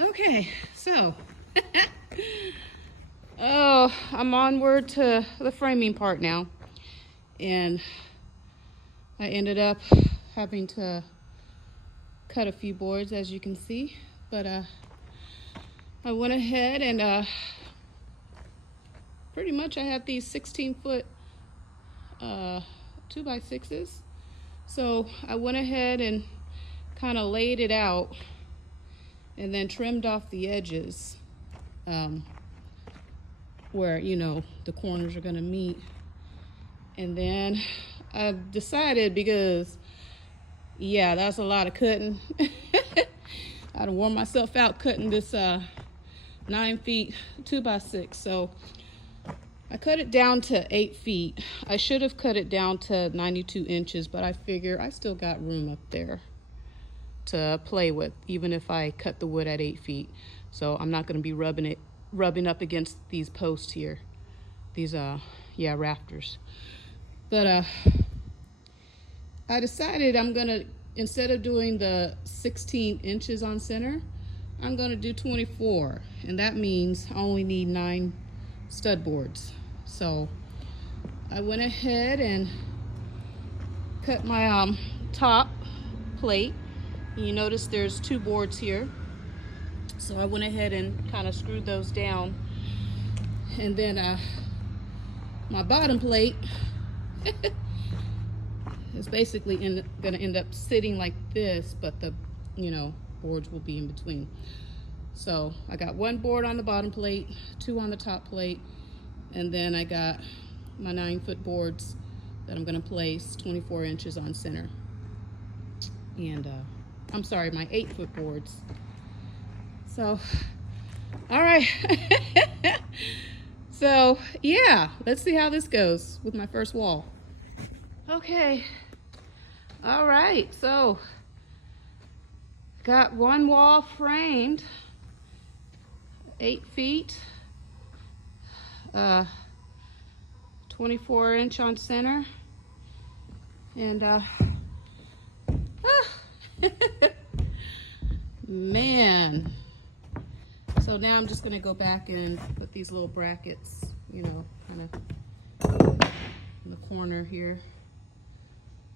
Okay, so oh, I'm onward to the framing part now, and I ended up having to cut a few boards, as you can see, but I went ahead and pretty much I have these 16-foot 2x6s, so I went ahead and kind of laid it out and then trimmed off the edges where, you know, the corners are going to meet. And then I decided, because yeah, that's a lot of cutting. I'd worn myself out cutting this 9 feet 2x6, so I cut it down to 8 feet. I should have cut it down to 92 inches, but I figure I still got room up there to play with, even if I cut the wood at 8 feet. So I'm not going to be rubbing up against these posts here, these rafters. But I decided I'm gonna, instead of doing the 16 inches on center, I'm gonna do 24, and that means I only need 9 stud boards. So I went ahead and cut my top plate. You notice there's 2 boards here, so I went ahead and kind of screwed those down, and then my bottom plate is basically going to end up sitting like this, but the boards will be in between. So I got 1 board on the bottom plate, 2 on the top plate, and then I got my 9-foot boards that I'm going to place 24 inches on center. And I'm sorry, my 8-foot boards. So, all right. So yeah, let's see how this goes with my first wall. Okay, all right, so got 1 wall framed, 8 feet, 24 inch on center, and man. So now I'm just gonna go back and put these little brackets, kind of in the corner here,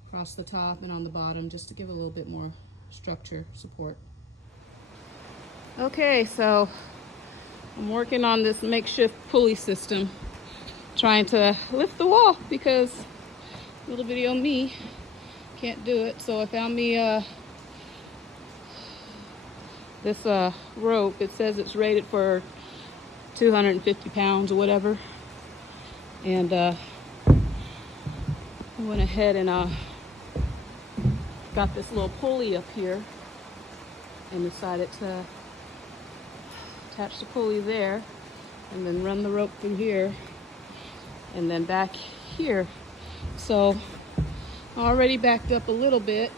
across the top and on the bottom, just to give a little bit more structure, support. Okay, so I'm working on this makeshift pulley system, trying to lift the wall, because little bitty old me can't do it. So I found me this rope. It says it's rated for 250 pounds or whatever, and I went ahead and got this little pulley up here and decided to attach the pulley there and then run the rope through here and then back here. So I already backed up a little bit,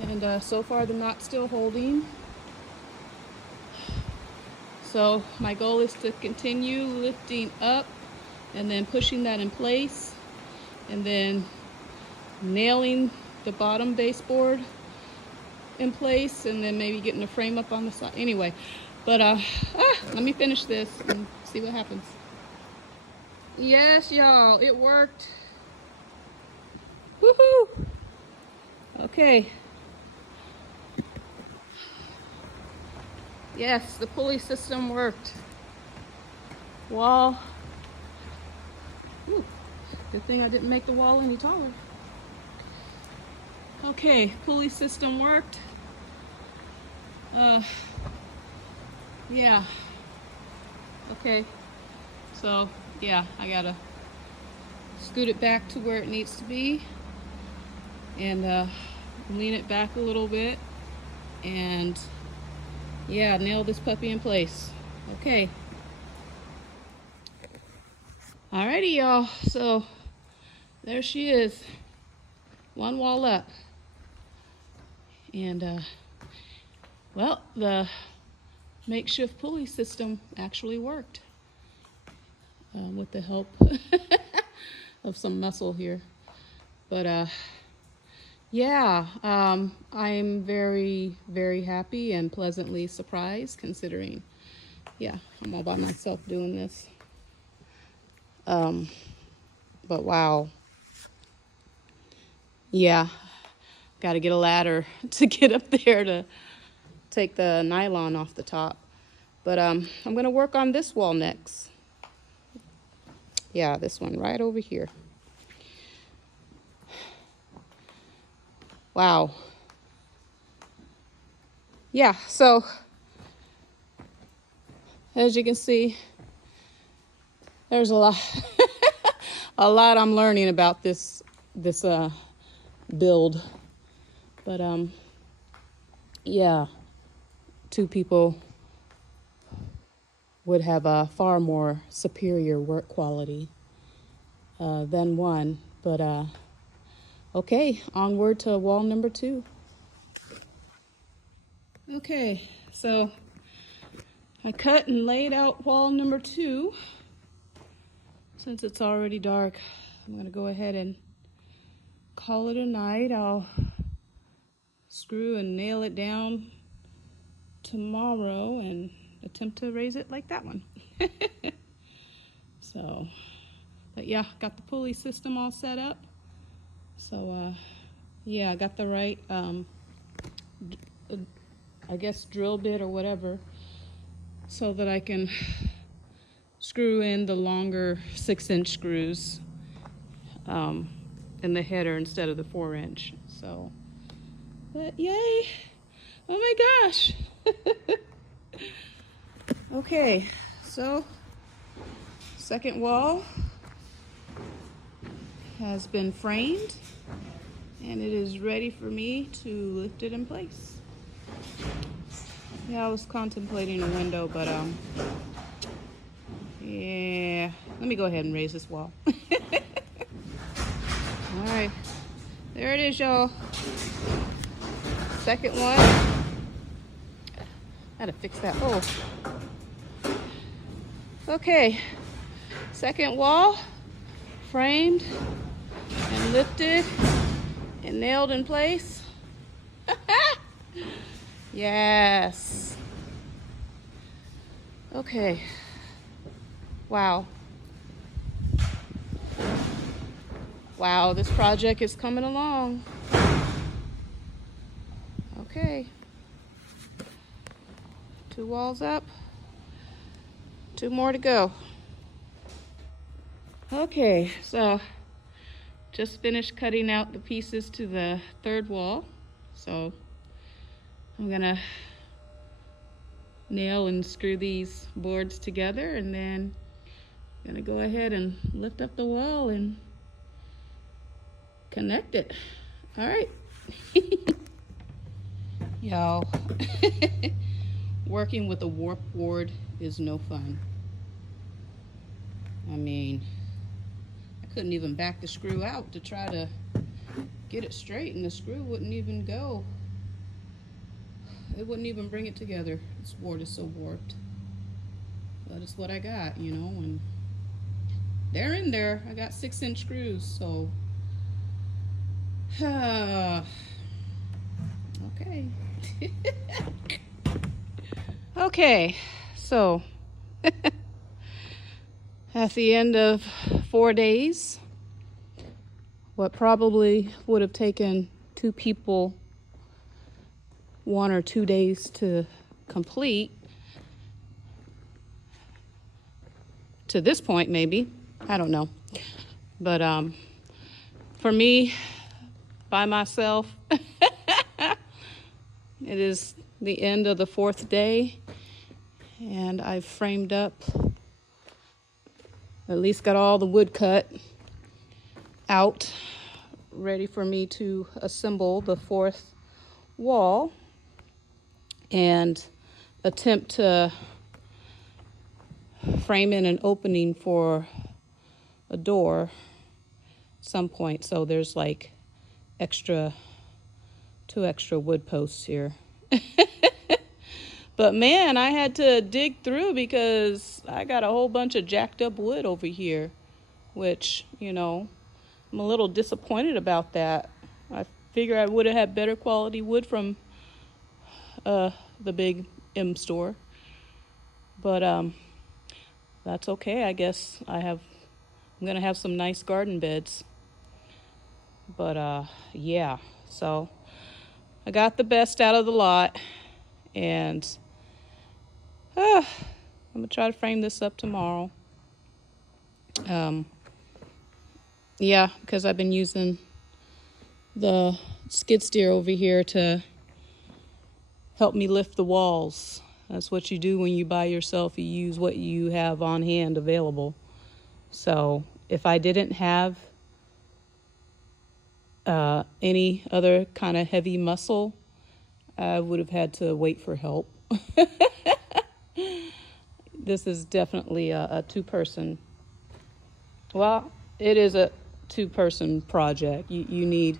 and so far the knot's still holding. So my goal is to continue lifting up and then pushing that in place, and then nailing the bottom baseboard in place, and then maybe getting the frame up on the side. Anyway, but let me finish this and see what happens. Yes, y'all, it worked. Woohoo! Okay. Yes, the pulley system worked. Wall. Ooh, good thing I didn't make the wall any taller. Okay, pulley system worked. Yeah. Okay. So, yeah, I gotta scoot it back to where it needs to be, and lean it back a little bit, and yeah, nail this puppy in place. Okay. Alrighty, y'all. So there she is, 1 wall up, and well, the makeshift pulley system actually worked with the help of some muscle here. But Yeah, I'm very, very happy and pleasantly surprised considering, yeah, I'm all by myself doing this. Um, but wow, yeah, got to get a ladder to get up there to take the nylon off the top. But I'm gonna work on this wall next. Yeah, this one right over here. Wow. Yeah, so as you can see, there's a lot, a lot I'm learning about this build. But yeah, two people would have a far more superior work quality than one. But okay, onward to wall number 2. Okay, so I cut and laid out wall number 2. Since it's already dark, I'm gonna go ahead and call it a night. I'll screw and nail it down tomorrow and attempt to raise it like that one. So, but yeah, got the pulley system all set up. So, yeah, I got the right, I guess, drill bit or whatever, so that I can screw in the longer 6-inch screws in the header instead of the 4-inch. So, but yay! Oh my gosh! Okay, so second wall has been framed and it is ready for me to lift it in place. Yeah, I was contemplating a window, but yeah, let me go ahead and raise this wall. All right, there it is, y'all. Second one. I gotta fix that hole. Okay, second wall framed and lifted and nailed in place. Yes. Okay. Wow. Wow, this project is coming along. Okay. 2 walls up. 2 more to go. Okay, so just finished cutting out the pieces to the 3rd wall. So I'm gonna nail and screw these boards together, and then I'm gonna go ahead and lift up the wall and connect it. All right. Y'all, working with a warp board is no fun. I mean, I couldn't even back the screw out to try to get it straight, and the screw wouldn't even go. It wouldn't even bring it together. This board is so warped. But it's what I got, you know, and they're in there. I got 6-inch screws, so okay. Okay, so at the end of 4 days, what probably would have taken 2 people 1 or 2 days to complete, to this point maybe, I don't know, but for me, by myself, it is the end of the 4th day, and I've framed up, at least got all the wood cut out, ready for me to assemble the 4th wall and attempt to frame in an opening for a door at some point. So there's like 2 extra wood posts here. But man, I had to dig through because I got a whole bunch of jacked up wood over here, which, you know, I'm a little disappointed about that. I Figure I would have had better quality wood from the big M store. But that's okay. I guess I'm gonna have some nice garden beds. But yeah, so I got the best out of the lot, and I'm gonna try to frame this up tomorrow. Yeah, because I've been using the skid steer over here to help me lift the walls. That's what you do when you buy yourself. You use what you have on hand available. So if I didn't have any other kind of heavy muscle, I would have had to wait for help. This is definitely a two-person. Well, it is a two-person project. You need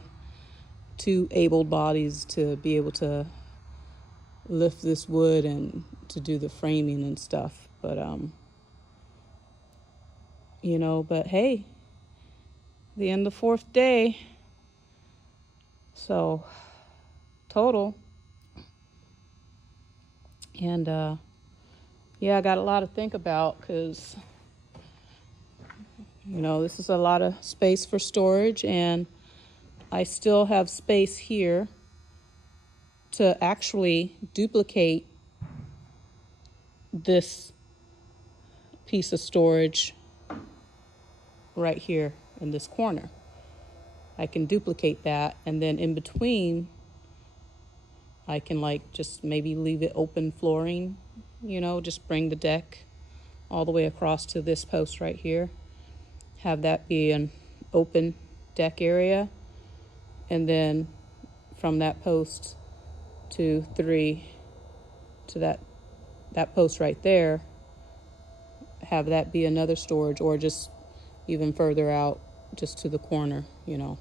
two able bodies to be able to lift this wood and to do the framing and stuff. But but hey, the end of the 4th day. So total. And yeah, I got a lot to think about because this is a lot of space for storage, and I still have space here to actually duplicate this piece of storage right here in this corner. I can duplicate that, and then in between I can just maybe leave it open flooring, just bring the deck all the way across to this post right here, have that be an open deck area, and then from that post to 3 to that post right there, have that be another storage, or just even further out just to the corner, and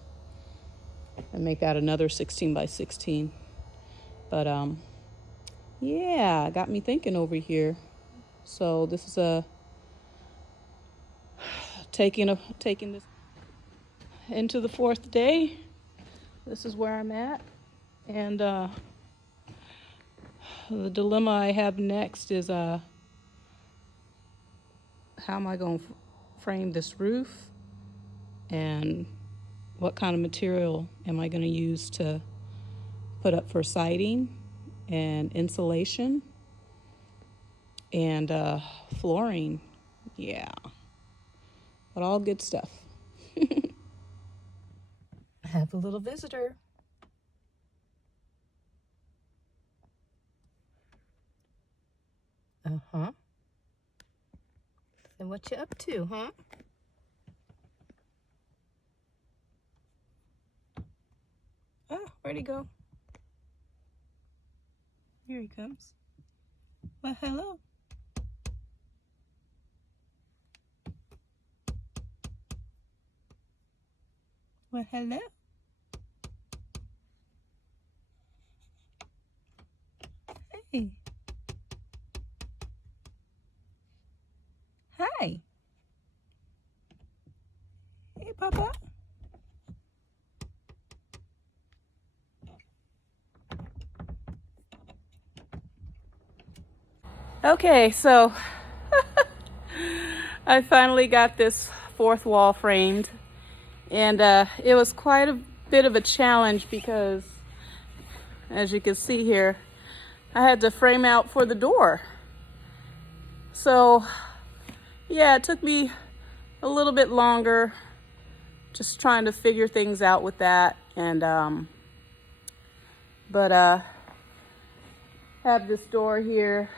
make that another 16 by 16. But yeah, got me thinking over here. So this is taking this into the 4th day. This is where I'm at, and the dilemma I have next is how am I going to frame this roof, and what kind of material am I going to use to put up for siding and insulation and flooring. Yeah, but all good stuff. I have a little visitor. Uh-huh. And what you up to, huh? Oh, where'd he go? Here he comes. Well, hello. Well, hello. Hey. Hi. Hey, Papa. Okay, so I finally got this 4th wall framed, and it was quite a bit of a challenge because, as you can see here, I had to frame out for the door. So yeah, it took me a little bit longer just trying to figure things out with that, and but have this door here,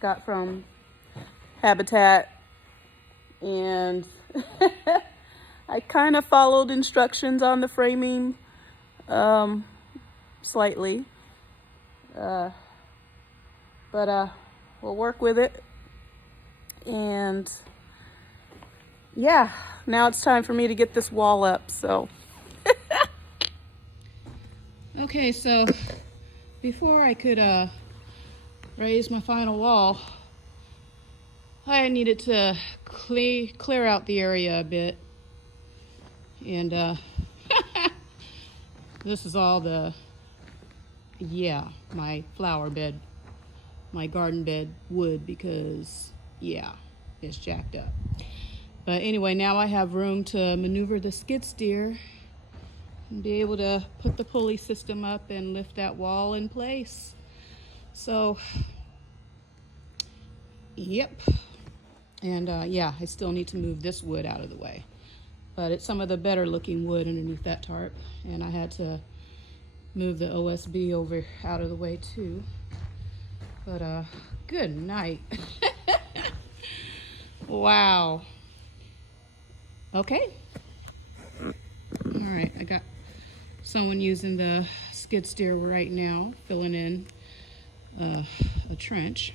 got from Habitat, and I kind of followed instructions on the framing slightly, but we'll work with it. And yeah, now it's time for me to get this wall up. So okay, so before I could raise my final wall, I needed to clear out the area a bit, and the This is all my flower bed, my garden bed wood, because it's jacked up. But anyway, now I have room to maneuver the skid steer and be able to put the pulley system up and lift that wall in place. So, yep. And I still need to move this wood out of the way. But it's some of the better looking wood underneath that tarp. And I had to move the OSB over out of the way too. But good night. Wow. Okay. All right, I got someone using the skid steer right now, filling in a trench.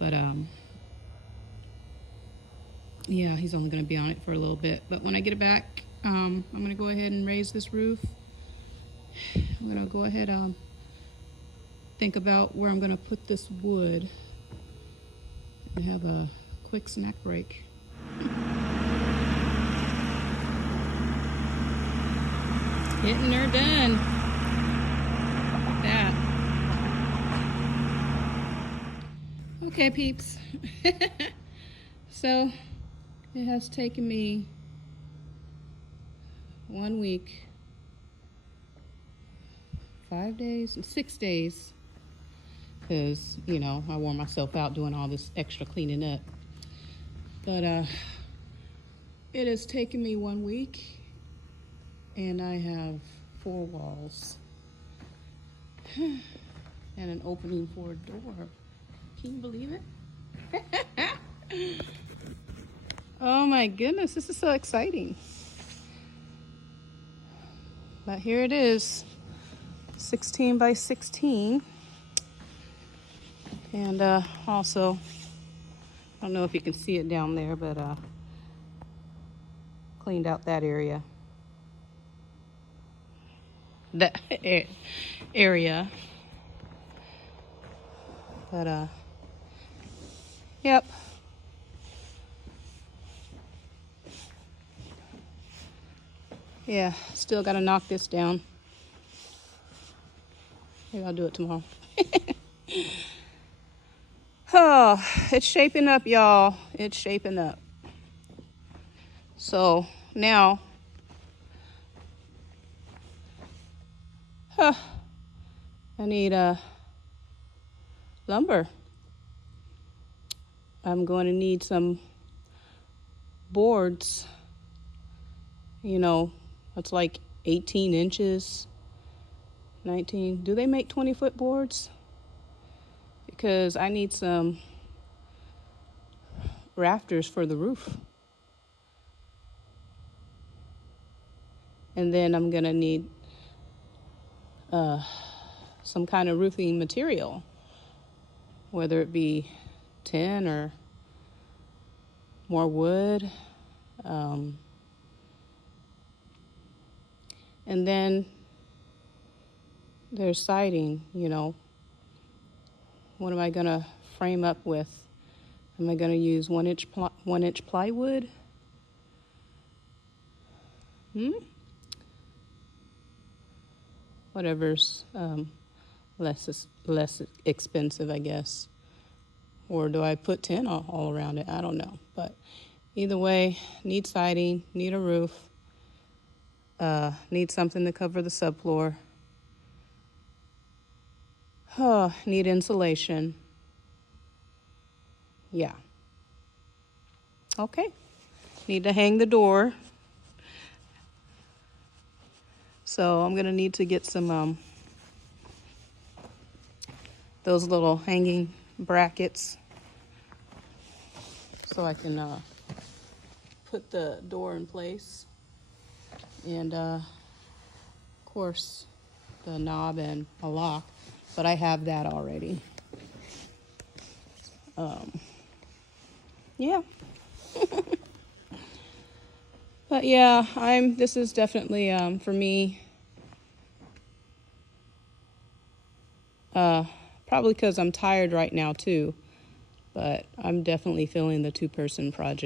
But he's only going to be on it for a little bit. But when I get it back, I'm going to go ahead and raise this roof. I'm going to go ahead think about where I'm going to put this wood and have a quick snack break. Getting her done. Like that. Okay, peeps. So it has taken me 1 week, 5 days, 6 days, because I wore myself out doing all this extra cleaning up. But it has taken me 1 week, and I have 4 walls and an opening for a door. Can you believe it? Oh my goodness, this is so exciting. But here it is, 16 by 16. And also, I don't know if you can see it down there, but cleaned out that area. That area. But yep. Yeah, still gotta knock this down. Maybe I'll do it tomorrow. Oh, it's shaping up, y'all. It's shaping up. So now, I need lumber. I'm going to need some boards. It's like 18 inches, 19. Do they make 20-foot boards? Because I need some rafters for the roof. And then I'm going to need some kind of roofing material, whether it be tin or more wood. And then there's siding, What am I going to frame up with? Am I going to use 1-inch plywood? Whatever's less expensive, I guess. Or do I put tin all around it? I don't know. But either way, need siding, need a roof, need something to cover the subfloor. Need insulation. Yeah. Okay. Need to hang the door. So I'm going to need to get some those little hanging brackets so I can put the door in place. And of course the knob and a lock, but I have that already. Yeah. But yeah, this is definitely for me, probably because I'm tired right now too, but I'm definitely feeling the 2-person project.